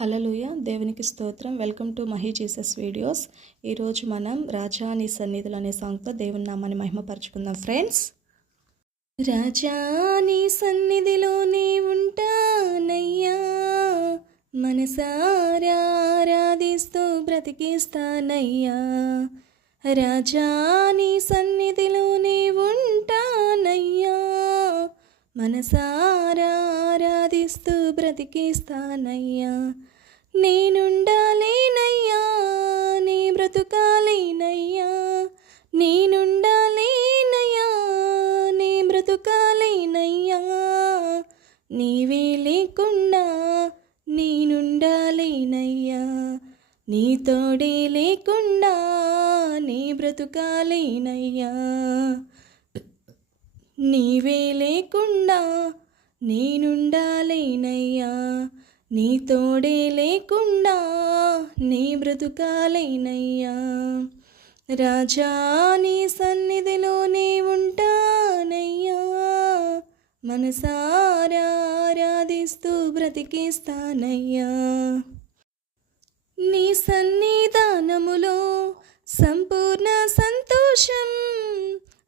హలలుయ దేవునికి స్తోత్రం. Welcome to Mahi Jesus videos. ఈరోజు మనం రాజాని సన్నిధులు అనే సాంగ్తో దేవుని నామాన్ని మహిమపరచుకుందాం ఫ్రెండ్స్. రాజా నీ సన్నిధిలోనే ఉంటానయ్యా. మనసారా ఆరాధిస్తూ బ్రతికిస్తానయ్యా. రాజాని సన్నిధిలోనే ఉంటానయ్యా. మనసా ఆరాధిస్తూ బ్రతికిస్తానయ్యా. నేనుండాలేనయ్యా నీ బ్రతుకాలేనయ్యా. నేనుండాలేనయ్యా నీ బ్రతుకాలేనయ్యా. నీవే లేకుండా నేనుండాలేనయ్యా నీ తోడే లేకుండా నీ బ్రతుకాలేనయ్యా. నీవే లేకుండా నేనుండాలేనయ్యా నీ తోడే లేకుండా నీ బ్రతుకాలేనయ్యా. రాజా నీ సన్నిధిలోనే ఉంటానయ్యా మనసారా ఆరాధిస్తూ బ్రతికిస్తానయ్యా. నీ సన్నిధానములో సంపూర్ణ సంతోషం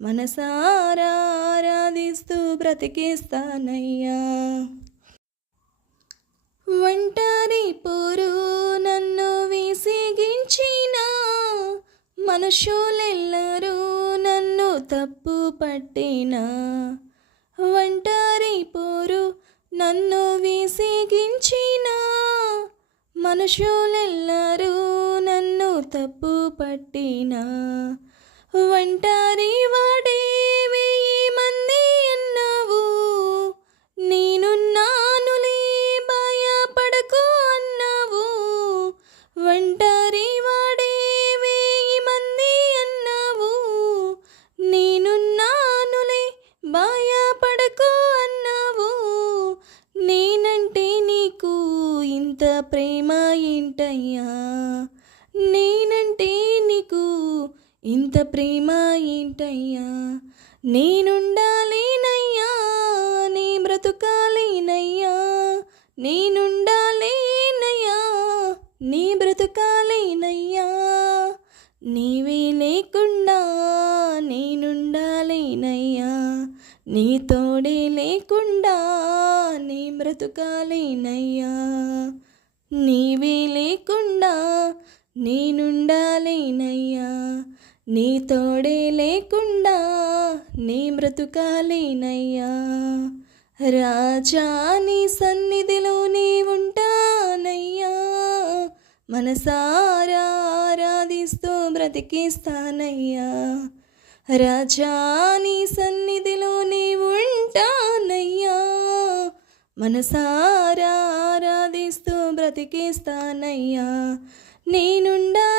మనసారా ఆరాధిస్తూ బ్రతికిస్తానయ్యా. ఒంటరి పోరు నన్ను విసిగించిన మనుషులెల్లరూ నన్ను తప్పు పట్టిన. ఒంటరి పోరు నన్ను విసిగించిన మనుషులెల్లరూ నన్ను తప్పు పట్టిన. ఒంటరి వా ఇంత ప్రేమ ఏంటయ్యా? నేనుండాలేనయ్యా నీ బ్రతుకాలేనయ్యా నేనుండాలేనయ్యా నీ బ్రతుకాలేనయ్యా నీవే లేకుండా నేనుండాలేనయ్యా నీ తోడే లేకుండా నీ బ్రతుకాలేనయ్యా నీవే లేకుండా నేనుండాలేనయ్యా నీ తోడే లేకుండా నీ బ్రతుకాలేనయ్యా. రాజా నీ సన్నిధిలోనే ఉంటానయ్యా. మనసారా ఆరాధిస్తూ బ్రతికిస్తానయ్యా. రాజా నీ సన్నిధిలోనే ఉంటానయ్యా. మనసారా ఆరాధిస్తూ బ్రతికిస్తానయ్యా. నేనుండాలేనయ్యా.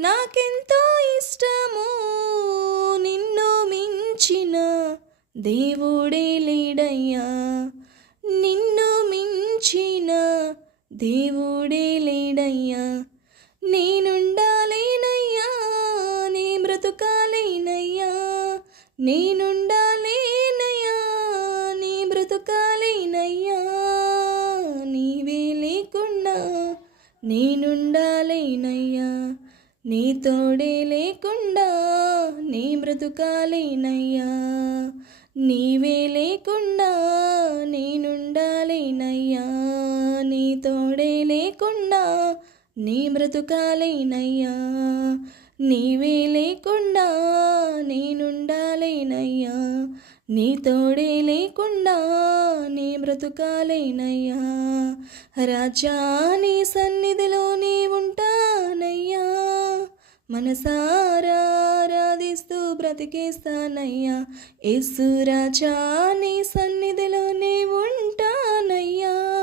నాకెంతో ఇష్టము నిన్ను మించిన దేవుడే లేడయ్యా. నిన్ను మించిన దేవుడే లేడయ్యా. నేనుండాలేనయ్యా నీ బ్రతుకాలేనయ్యా. నేనుండాలేనయ్యా నీ బ్రతుకాలేనయ్యా. నీవే లేకుండా నేనుండాలేనయ్యా. నీ తోడే లేకుండా నీ బ్రతుకాలేనయ్యా. నీవే లేకుండా నేనుండాలేనయ్యా నీ తోడే లేకుండా నీ బ్రతుకాలేనయ్యా. నీవే లేకుండా నేనుండాలేనయ్యా నీ తోడే లేకుండా నీ బ్రతుకాలేనయ్యా. రాజా నీ సన్నిధిలో నీ ఉంటానయ్యా మనసారాధిస్తూ బ్రతికేస్తానయ్యా. యేసు రాజా నీ సన్నిధిలోనే ఉంటానయ్యా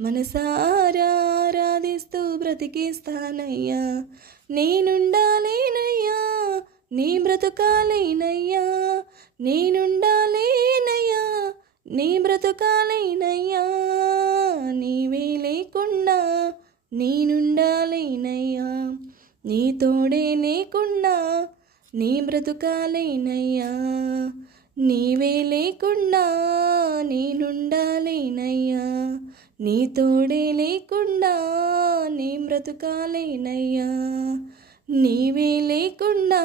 మనసారాధిస్తూ బ్రతికేస్తానయ్యా. నేనుండాలేనయ్యా నీ బ్రతుకాలేనయ్యా. నేనుండాలేనయ్యా నీ బ్రతుకాలేనయ్యా. నీవే లేకుండా నేనుండాలేనయ్యా. నీ తోడే లేకుండా నీ బ్రతుకాలేనయ్యా. నీవే లేకుండా నేనుండాలేనయ్యా నీ తోడే లేకుండా నీ బ్రతుకాలేనయ్యా. నీవే లేకుండా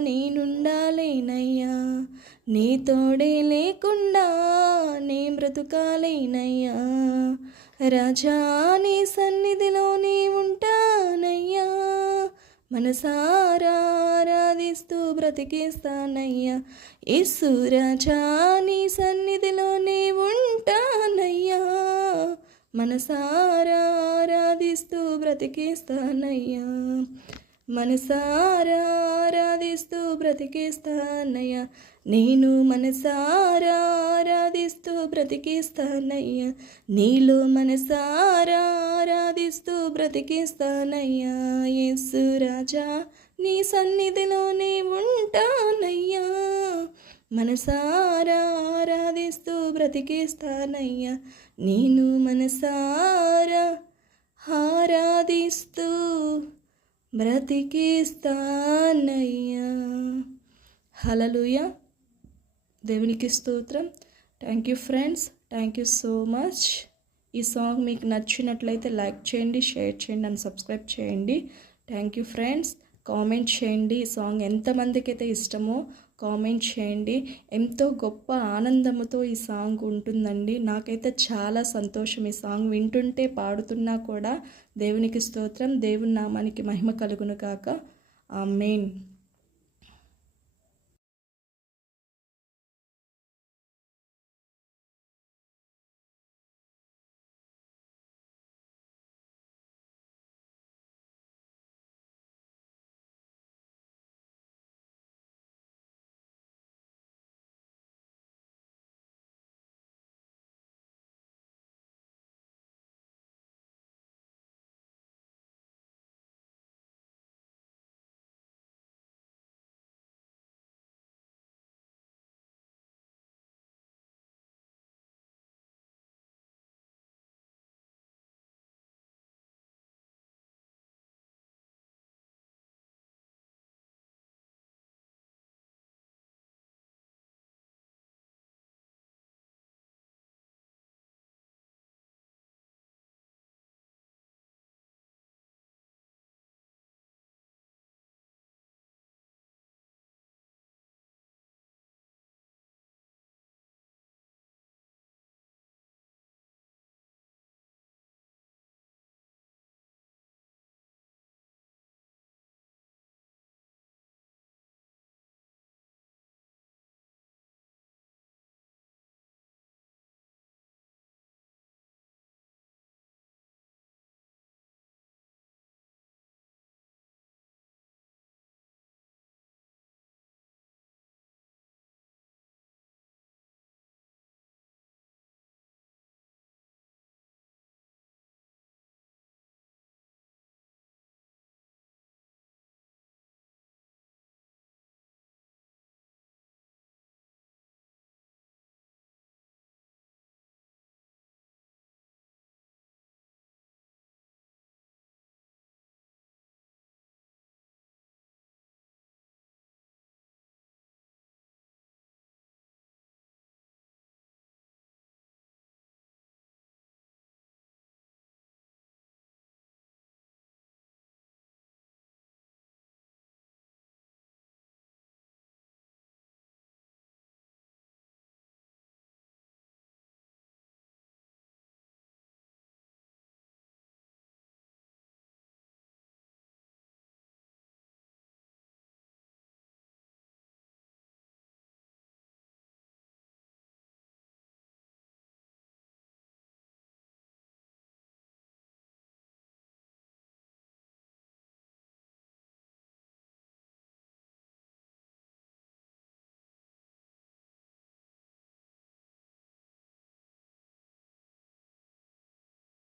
నేనుండాలేనయ్యా నీ తోడే లేకుండా నీ బ్రతుకాలేనయ్యా. రాజా నీ సన్నిధిలో నీ ఉంటానయ్యా. మనసారా ఆరాధిస్తూ బ్రతికేస్తానయ్యా. యేసు రాజా నీ సన్నిధిలో నీ ఉంటానయ్యా. మనసారా ఆరాధిస్తూ బ్రతికేస్తానయ్యా. మనసారా ఆరాధిస్తూ బ్రతికిస్తానయ్యా. నేను మనసారా ఆరాధిస్తూ బ్రతికిస్తానయ్యా. నీలో మనసారా ఆరాధిస్తూ బ్రతికిస్తానయ్యా. యేసు రాజా నీ సన్నిధిలోనే ఉంటానయ్యా. మనసారా ఆరాధిస్తూ బ్రతికిస్తానయ్యా. నేను మనసారా ఆరాధిస్తూ బ్రతికిస్తానయ్యా హలలుయ దేవునికి స్తోత్రం. Thank you friends thank you so much ఈ సాంగ్ మీకు నచ్చినట్లయితే లైక్ చేయండి షేర్ చేయండి అండ్ సబ్స్క్రైబ్ చేయండి. థ్యాంక్ యూ ఫ్రెండ్స్ కామెంట్ చేయండి. ఈ సాంగ్ ఎంతమందికి అయితే ఇష్టమో కామెంట్ చేయండి. ఎంతో గొప్ప ఆనందముతో ఈ సాంగ్ ఉంటుందండి. నాకైతే చాలా సంతోషం ఈ సాంగ్ వింటుంటే పాడుతున్నా కూడా దేవునికి స్తోత్రం దేవుని నామానికి మహిమ కలుగును కాక ఆ మెయిన్